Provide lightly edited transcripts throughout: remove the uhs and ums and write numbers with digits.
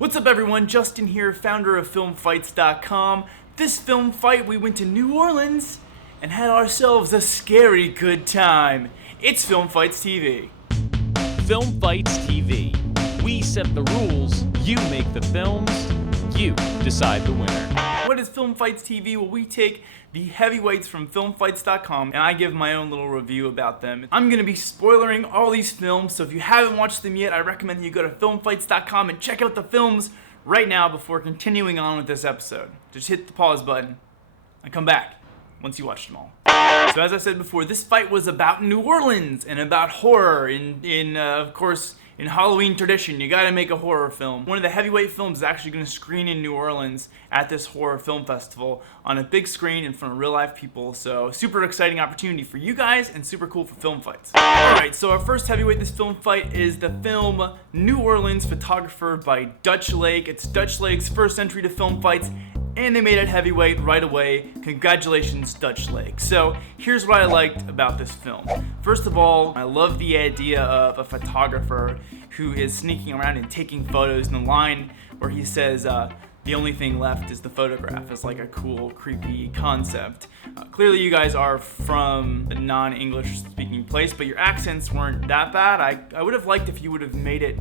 What's up everyone, Justin here, founder of FilmFights.com. This film fight, we went to New Orleans and had ourselves a scary good time. It's Film Fights TV. Film Fights TV. We set the rules, you make the films, you decide the winner. What is Film Fights TV? Well, we take the heavyweights from FilmFights.com and I give my own little review about them. I'm going to be spoilering all these films, so if you haven't watched them yet, I recommend you go to FilmFights.com and check out the films right now before continuing on with this episode. Just hit the pause button and come back once you watched them all. So as I said before, this fight was about New Orleans and about horror. Of course, in Halloween tradition, you gotta make a horror film. One of the heavyweight films is actually gonna screen in New Orleans at this horror film festival on a big screen in front of real life people. So super exciting opportunity for you guys and super cool for Film Fights. Alright, so our first heavyweight this film fight is the film New Orleans Photographer by Dutch Lake. It's Dutch Lake's first entry to Film Fights, and they made it heavyweight right away. Congratulations, Dutch Lake. So here's what I liked about this film. First of all, I love the idea of a photographer who is sneaking around and taking photos, and the line where he says, the only thing left is the photograph. It's like a cool, creepy concept. Clearly you guys are from a non-English speaking place, but your accents weren't that bad. I would have liked if you would have made it,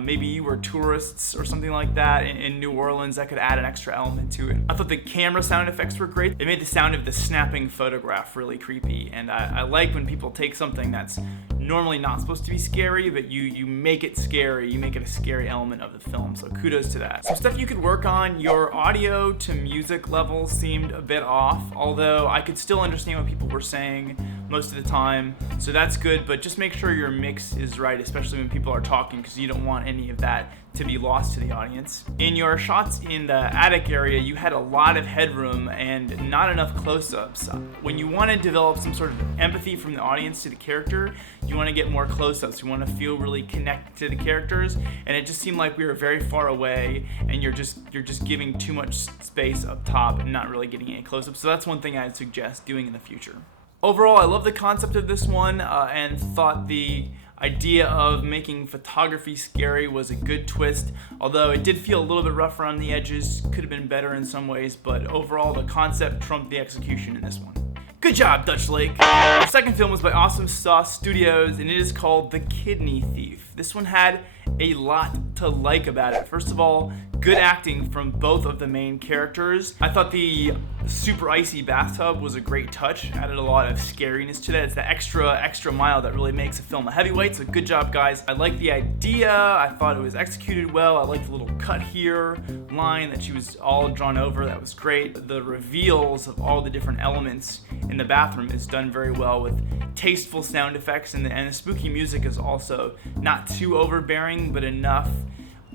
maybe you were tourists or something like that in New Orleans. That could add an extra element to it. I thought the camera sound effects were great. They made the sound of the snapping photograph really creepy, and I like when people take something that's normally not supposed to be scary, but you make it scary, you make it a scary element of the film, so kudos to that. Some stuff you could work on. Your audio to music levels seemed a bit off, although I could still understand what people were saying most of the time, so that's good, but just make sure your mix is right, especially when people are talking, because you don't want any of that to be lost to the audience. In your shots in the attic area, you had a lot of headroom and not enough close-ups. When you want to develop some sort of empathy from the audience to the character, you want to get more close-ups. You want to feel really connected to the characters, and it just seemed like we were very far away, and you're just giving too much space up top and not really getting any close-ups. So that's one thing I'd suggest doing in the future. Overall, I love the concept of this one and thought the idea of making photography scary was a good twist, although it did feel a little bit rough around the edges, could have been better in some ways, but overall the concept trumped the execution in this one. Good job, Dutch Lake! The second film was by Awesome Sauce Studios, and it is called The Kidney Thief. This one had a lot to like about it. First of all, good acting from both of the main characters. I thought the super icy bathtub was a great touch, added a lot of scariness to that. It's the extra mile that really makes a film a heavyweight, so good job, guys. I like the idea, I thought it was executed well. I liked the little cut here line that she was all drawn over, that was great. The reveals of all the different elements in the bathroom is done very well with tasteful sound effects, and the spooky music is also not too overbearing, but enough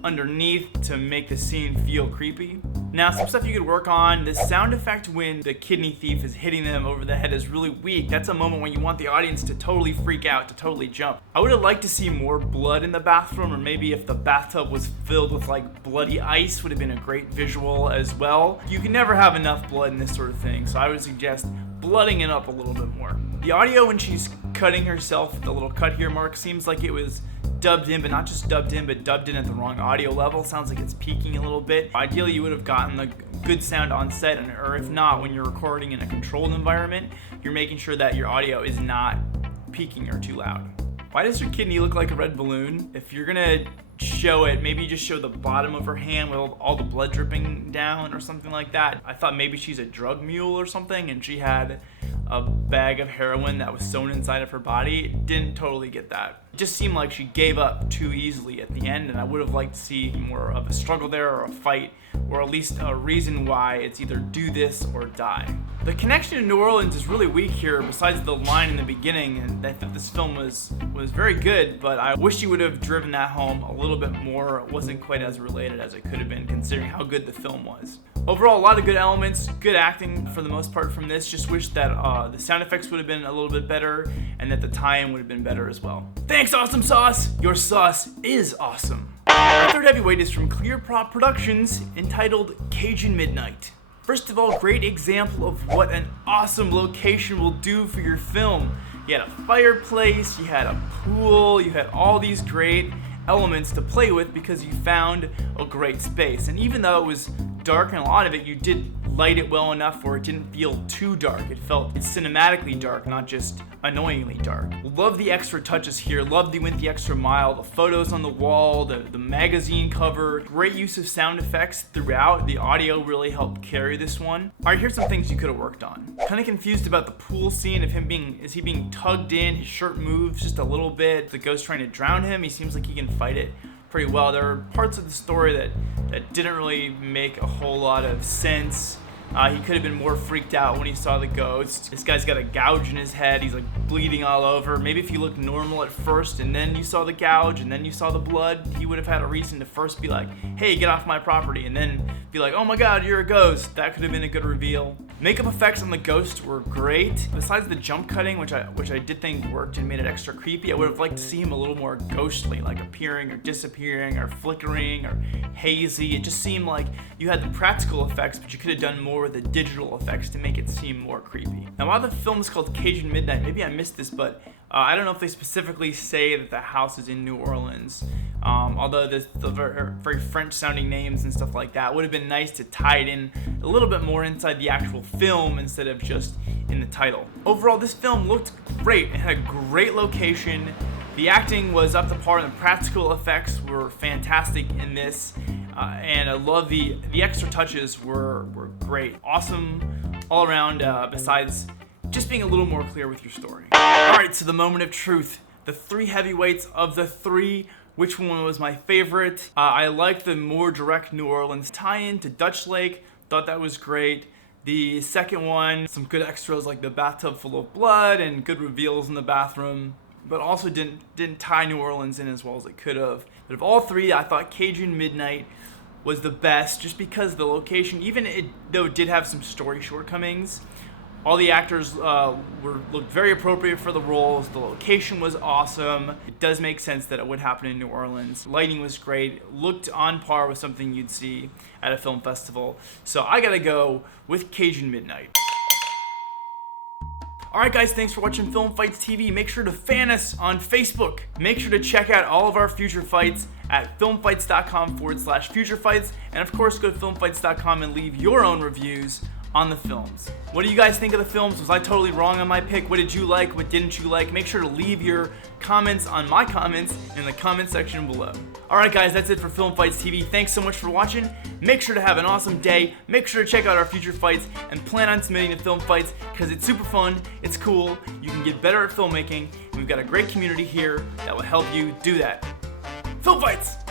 underneath to make the scene feel creepy. Now, some stuff you could work on. The sound effect when the kidney thief is hitting them over the head is really weak. That's a moment when you want the audience to totally freak out, to totally jump. I would have liked to see more blood in the bathroom, or maybe if the bathtub was filled with like bloody ice would have been a great visual as well. You can never have enough blood in this sort of thing, so I would suggest blooding it up a little bit more. The audio when she's cutting herself, the little cut here mark, seems like it was dubbed in, but not just dubbed in, but dubbed in at the wrong audio level. Sounds like it's peaking a little bit. Ideally, you would have gotten the good sound on set, or if not, when you're recording in a controlled environment, you're making sure that your audio is not peaking or too loud. Why does her kidney look like a red balloon? If you're gonna show it, maybe just show the bottom of her hand with all the blood dripping down or something like that. I thought maybe she's a drug mule or something, and she had a bag of heroin that was sewn inside of her body. Didn't totally get that. It just seemed like she gave up too easily at the end, and I would have liked to see more of a struggle there, or a fight, or at least a reason why it's either do this or die. The connection to New Orleans is really weak here, besides the line in the beginning, and I thought this film was very good, but I wish you would have driven that home a little bit more. It wasn't quite as related as it could have been, considering how good the film was. Overall, a lot of good elements, good acting for the most part from this. Just wish that the sound effects would have been a little bit better, and that the tie-in would have been better as well. Thanks, Awesome Sauce! Your sauce is awesome. Our third heavyweight is from Clear Prop Productions, entitled Cajun Midnight. First of all, great example of what an awesome location will do for your film. You had a fireplace, you had a pool, you had all these great elements to play with because you found a great space. And even though it was dark in a lot of it, you did light it well enough where it didn't feel too dark. It's cinematically dark, not just annoyingly dark. Love the extra touches here. Love the went the extra mile. The photos on the wall, the magazine cover. Great use of sound effects throughout. The audio really helped carry this one. All right, here's some things you could have worked on. Kind of confused about the pool scene of him is he being tugged in? His shirt moves just a little bit. The ghost trying to drown him. He seems like he can fight it pretty well. There are parts of the story that didn't really make a whole lot of sense. He could have been more freaked out when he saw the ghost. This guy's got a gouge in his head. He's like bleeding all over. Maybe if he looked normal at first and then you saw the gouge and then you saw the blood, he would have had a reason to first be like, hey, get off my property, and then be like, oh my god, you're a ghost. That could have been a good reveal. Makeup effects on the ghost were great. Besides the jump cutting, which I did think worked and made it extra creepy, I would have liked to see him a little more ghostly, like appearing or disappearing or flickering or hazy. It just seemed like you had the practical effects, but you could have done more with the digital effects to make it seem more creepy. Now, while the film is called Cajun Midnight, maybe I missed this, but I don't know if they specifically say that the house is in New Orleans. Although the very French-sounding names and stuff like that would have been nice to tie it in a little bit more inside the actual film instead of just in the title. Overall, this film looked great. It had a great location. The acting was up to par, and the practical effects were fantastic in this. And I love the extra touches were great. Awesome all around, besides just being a little more clear with your story. Alright, so the moment of truth. The 3 heavyweights of the 3. Which one was my favorite? I liked the more direct New Orleans tie-in to Dutch Lake. Thought that was great. The second one, some good extras like the bathtub full of blood and good reveals in the bathroom, but also didn't tie New Orleans in as well as it could have. But of all 3, I thought Cajun Midnight was the best just because the location, though it did have some story shortcomings, all the actors looked very appropriate for the roles. The location was awesome. It does make sense that it would happen in New Orleans. Lighting was great. Looked on par with something you'd see at a film festival. So I gotta go with Cajun Midnight. Alright guys, thanks for watching Film Fights TV. Make sure to fan us on Facebook. Make sure to check out all of our future fights at filmfights.com/futurefights. And of course, go to filmfights.com and leave your own reviews on the films. What do you guys think of the films? Was I totally wrong on my pick? What did you like? What didn't you like? Make sure to leave your comments on my comments in the comment section below. Alright guys, that's it for Film Fights TV. Thanks so much for watching. Make sure to have an awesome day. Make sure to check out our future fights and plan on submitting to Film Fights because it's super fun, it's cool, you can get better at filmmaking, and we've got a great community here that will help you do that. Film Fights!